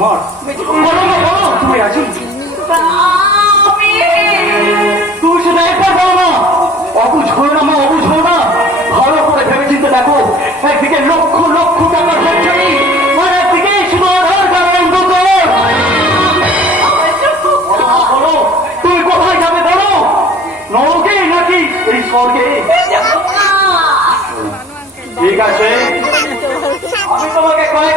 আমার তুমি আছো তুমি সেটা একবার বলো না, অবুঝ হলো না মা, অবুঝ হলো না। ভালো করে ভেবে চিন্তে দেখো, একদিকে লক্ষ লক্ষ টাকার ফ্যাক্টরি, আর একদিকে শুধু আধার কার্ড বলো তুমি কোথায় যাবে বলো, নরকে নাকি এই স্বর্গে? ঠিক আছে, আমি তোমাকে কয়েক